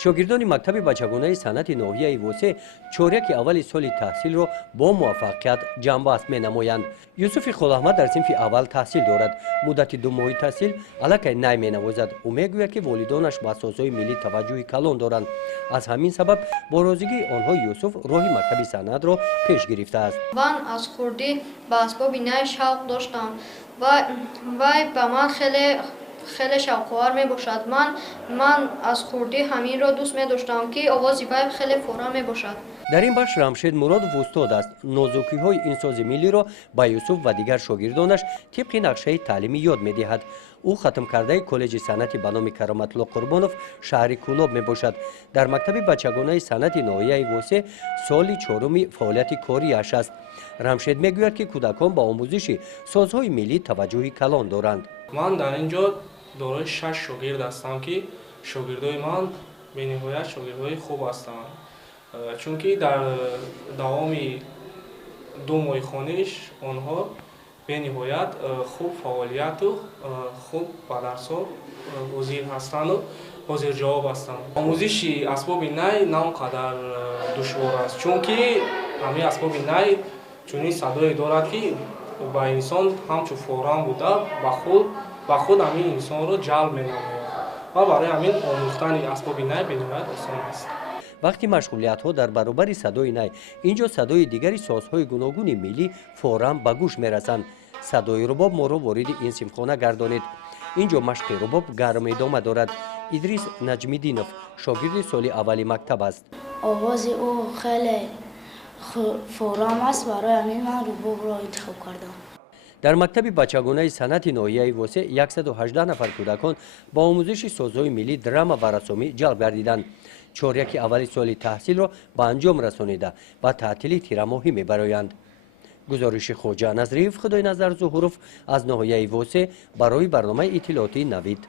شاگردان مکتب بچگانه صنعت ناحیه وسه چهارک اول سال تحصیل را با موفقیت جنببست می‌نمایند. یوسف خلاحمد در صنف اول تحصیل دارد. مدت 2 ماه تحصیل علاقه نی می‌نوازد. او میگوید که والدانش به سازهای ملی توجه کلان دارند. از همین سبب با راضیگی آنها یوسف راه مکتب صنعت را پیش گرفته است. من از خردی به اسباب نی شوق داشتم و به من خیلی شوق‌آور می باشد. من از خردی همین را دوست می داشتم که آواز وی خیلی فورا می باشد. در این بخش رمشید مرادов استاد است. نازکی های این ساز ملی را به یوسف و دیگر شاگردانش طبق نقشه تعلیمی یاد می دهد. او ختم کرده کالج صنعت به نام کرامت الله قربانوف شهر کولاب می باشد. در مکتب بچگانه صنعت ناحیه وسه سال 4 فعالیت کاریش است. رمشید میگوید که کودکان با آموزش سازهای ملی توجه کلان دارند. من در اینجا دارای 6 شاگرد هستم که شاگردای من به نهایت شاگردای خوب هستند. چون که در دوام 2 ماه خوانش آنها به نهایت خوب فعالیت و خوب به درس‌ها حاضر هستند و حاضر جواب هستند. آموزش اسباب نی نه آنقدر دشوار است، چون که همین اسباب نی چنین صدایی دارد که با انسان همچون فوران بوده به خود همین انسان را جلب می‌نماید و برای همین آموختن اسباب نی به نهایت آسان است. وقتی مشغولیت ها در برابر صدای نی، اینجا صدای دیگری سازهای گوناگون ملی فوراً به گوش می‌رسند. صدای رباب ما را وارد این صنفخانه گردانید. اینجا مشق رباب گرم ادامه دارد. ادریس نجمیدینوف شاگرد سال اول مکتب است. آواز او خیلی فورام است، برای همین من رباب را انتخاب کردم. در مکتب بچگانه صنعت ناحیه وسه 118 نفر کودکان با آموزش سازهای ملی درام و رسامی جلب گردیدند. چهارک اول سال تحصیل را به انجام رسانیده و تعطیل تیر ماهی می‌برایند. گزارش خوجا نظریف خدای نظر ظهوروف از ناحیه وسه برای برنامه اطلاعاتی نوید.